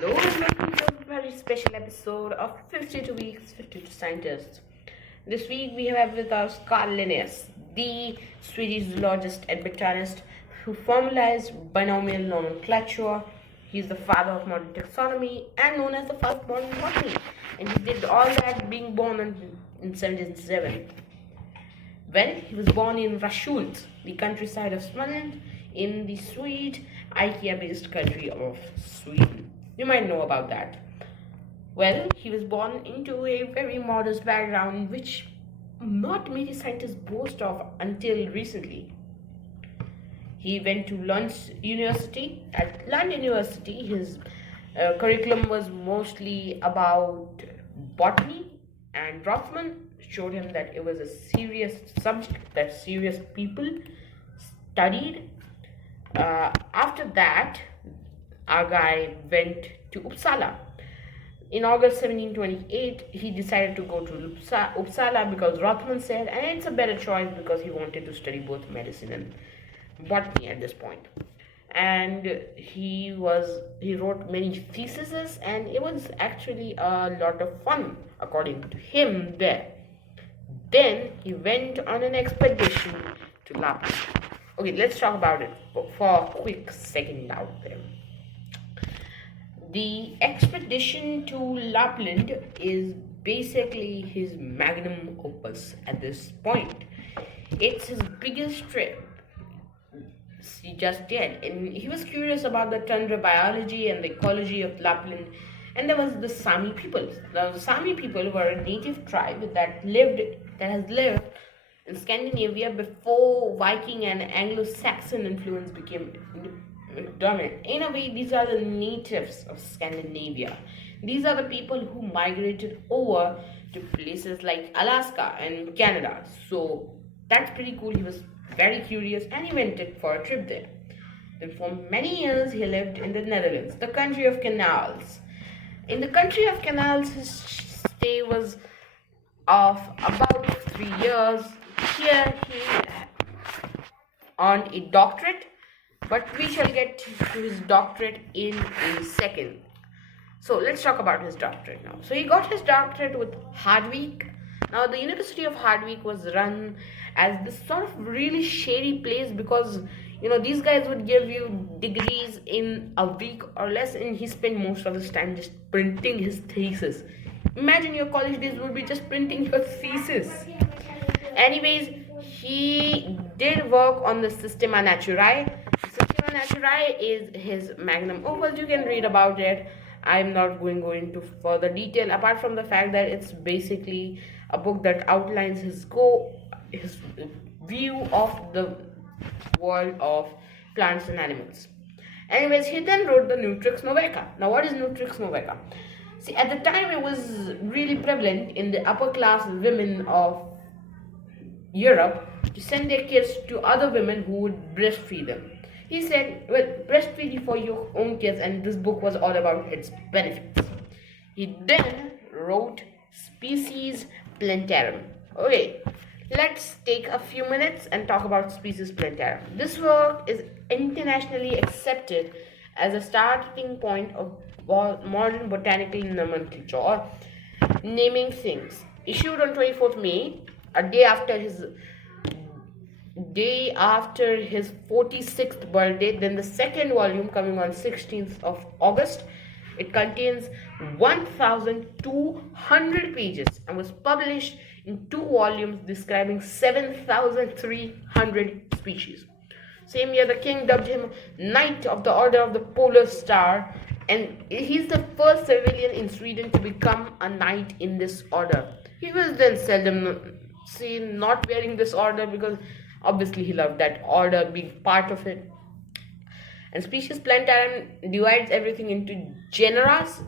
Hello and welcome to a very special episode of 52 Weeks, 52 Scientists. This week we have with us Carl Linnaeus, the Swedish zoologist and botanist who formalized binomial nomenclature. He's the father of modern taxonomy and known as the father of modern botany. And he did all that being born in 1707. Well, he was born in Rashult, the countryside of Småland, in the sweet IKEA-based country of Sweden. You might know about that. Well, he was born into a very modest background, which not many scientists boast of until recently. He went to Lund University. At Lund University, his curriculum was mostly about botany, and Rothman showed him that it was a serious subject that serious people studied. After that, our guy went to Uppsala. In August 1728, he decided to go to Uppsala because Rothman said, and it's a better choice because he wanted to study both medicine and botany at this point. And he wrote many theses, and it was actually a lot of fun, according to him, there. Then he went on an expedition to Lapland. Okay, let's talk about it for a quick second out there. The expedition to Lapland is basically his magnum opus at this point. It's his biggest trip he just did, and he was curious about the tundra biology and the ecology of Lapland. And there was the Sami people. Now, the Sami people were a native tribe that has lived in Scandinavia before Viking and Anglo-Saxon influence became dominant. In a way, these are the natives of Scandinavia. These are the people who migrated over to places like Alaska and Canada. So that's pretty cool. He was very curious and he went for a trip there. Then for many years, he lived in the Netherlands, the country of canals. In the country of canals, his stay was of about 3 years. Here he earned a doctorate, but we shall get to his doctorate in a second. So let's talk about his doctorate now. So he got his doctorate with Hardwick. Now the University of Hardwick was run as this sort of really shady place because these guys would give you degrees in a week or less, and he spent most of his time just printing his thesis. Imagine your college days would be just printing your thesis. Anyways, he did work on the Systema Naturae. Systema Naturae is his magnum opus. You can read about it. I'm not going into further detail apart from the fact that it's basically a book that outlines his view of the world of plants and animals. Anyways, he then wrote the Nutrix Noveca. Now, what is Nutrix Noveca? See, at the time it was really prevalent in the upper class women of Europe to send their kids to other women who would breastfeed them. He said, well, breastfeed for your own kids, and this book was all about its benefits. He then wrote Species Planetarium. Okay, let's take a few minutes and talk about Species Planetarium. This work is internationally accepted as a starting point of modern botanical nomenclature, or naming things. Issued on 24th May, a day after his 46th birthday. Then the second volume coming on 16th of August. It contains 1,200 pages and was published in 2 volumes describing 7,300 species. Same year, the king dubbed him Knight of the Order of the Polar Star, and he's the first civilian in Sweden to become a knight in this order. He was then seldom seen not wearing this order because obviously he loved that order, being part of it. And Species Planetarium divides everything into generals.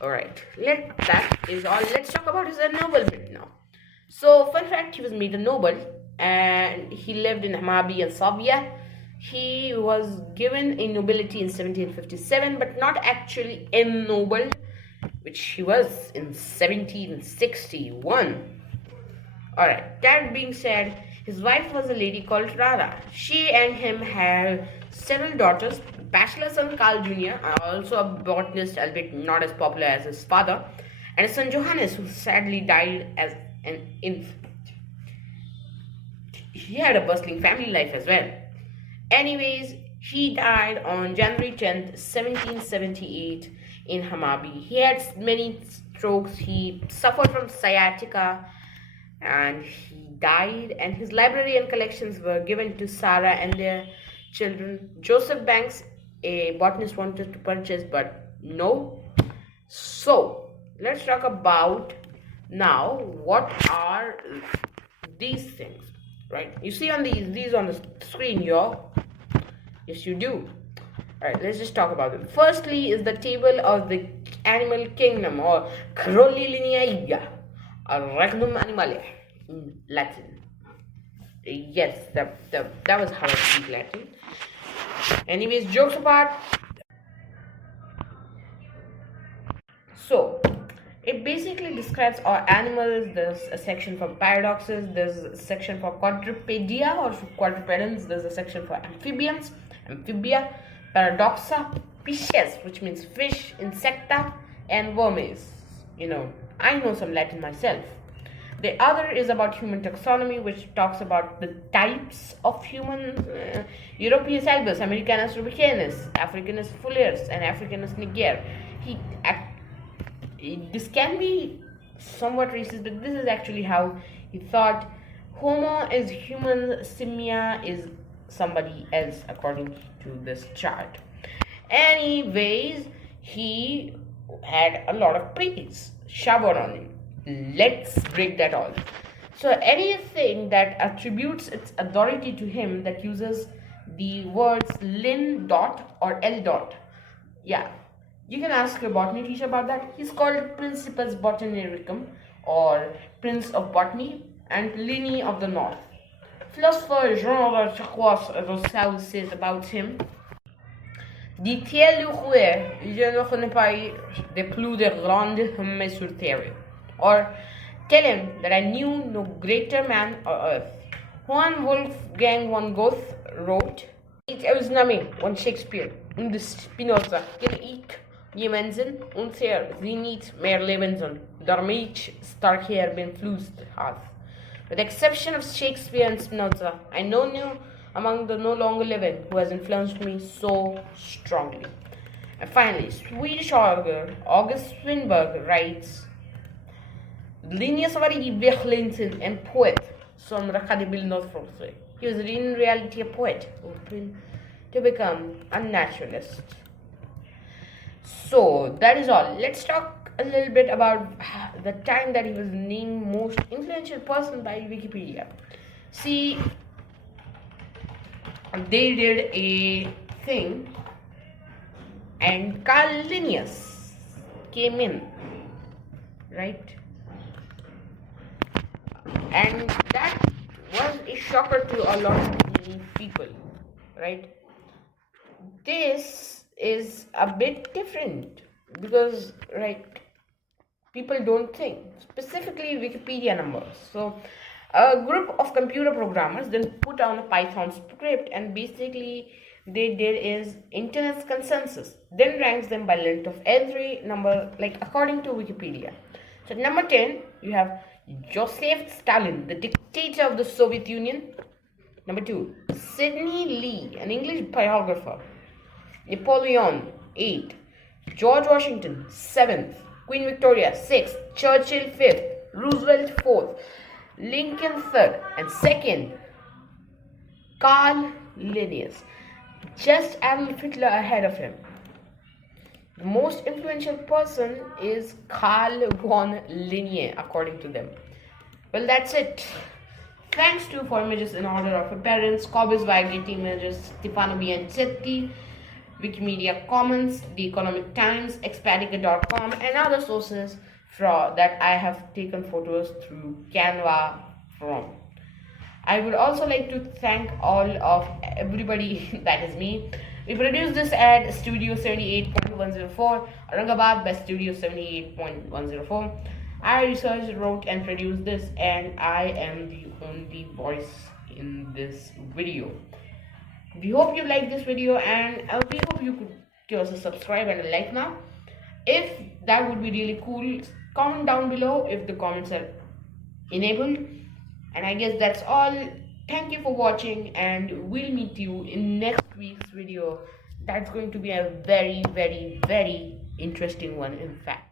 Alright, that is all. Let's talk about his Nobel bit now. So, fun fact, he was made a Nobel and he lived in Hamabi and Sofia. He was given a nobility in 1757, but not actually ennobled, which he was in 1761. Alright, that being said, his wife was a lady called Rara. She and him had several daughters, bachelor son Carl Jr., also a botanist, albeit not as popular as his father, and his son Johannes, who sadly died as an infant. He had a bustling family life as well. Anyways, he died on January 10th, 1778 in Hamabi. He had many strokes. He suffered from sciatica and he died, and his library and collections were given to Sarah and their children. Joseph Banks, a botanist, wanted to purchase, but no. So, let's talk about now what are these things, right? You see on these on the screen here. Yes, you do. Alright, let's just talk about them. Firstly is the table of the animal kingdom, or Crollilinea, or Regnum Animale in Latin. Yes, that was how I speak Latin. Anyways, jokes apart. So, it basically describes our animals. There's a section for paradoxes, there's a section for quadrupedia or quadrupedans, there's a section for amphibians, amphibia, paradoxa, pisces, which means fish, insecta, and vermes. I know some Latin myself. The other is about human taxonomy, which talks about the types of human. Europeus albus, Americanus rubicanus, Africanus foliaris, and Africanus niger. This can be somewhat racist, but this is actually how he thought. Homo is human, simia is somebody else according to this chart. Anyways, he had a lot of praise showered on him. Let's break that all. So anything that attributes its authority to him, that uses the words lin dot or l dot, yeah, you can ask your botany teacher about that. He's called Principes Botanicum, or Prince of Botany, and Linnaeus of the North. Philosopher Jean Rousseau says about him: Dit-il je ne connais pas de plus de grands hommes sur terre. Or, tell him that I knew no greater man on earth. Juan Wolfgang von Goethe wrote: Ausnahme von Shakespeare und Spinoza kann ich Jemensen und sehr sie nicht mehr leben sollen, damit stark beeinflusst hat. With the exception of Shakespeare and Spinoza, I know no among the no longer living who has influenced me so strongly. And finally, Swedish author August Strindberg writes: Linnaeus var verkligen en poet som rakade bilden från sig. He was in reality a poet hoping to become a naturalist. So that is all. Let's talk a little bit about the time that he was named most influential person by Wikipedia. See, they did a thing and Carl Linnaeus came in, right? And that was a shocker to a lot of people, right? This is a bit different because, right, people don't think, specifically Wikipedia numbers. So a group of computer programmers then put on a Python script, and basically they did is internet's consensus, then ranks them by length of every number, like according to Wikipedia. So number 10, you have Joseph Stalin, the dictator of the Soviet Union. Number 2, Sidney Lee, an English biographer. Napoleon, 8. George Washington, 7th. Queen Victoria, 6th. Churchill, 5th. Roosevelt, 4th. Lincoln, 3rd. And 2nd, Carl Linnaeus. Just Adolf Hitler ahead of him. The most influential person is Carl von Linnaeus, according to them. Well, that's it. Thanks to for images in order of appearance, Cobb's Viagati images, Stefano Bianchetti, Wikimedia Commons, The Economic Times, Expatica.com, and other sources that I have taken photos through Canva from. I would also like to thank all of everybody, that is me. We produced this at Studio 78.104, Aurangabad by Studio 78.104. I researched, wrote, and produced this, and I am the only voice in this video. We hope you like this video, and we hope you could give us a subscribe and a like now. If that would be really cool, comment down below if the comments are enabled. And I guess that's all. Thank you for watching, and we'll meet you in next week's video. That's going to be a very, very, very interesting one, in fact.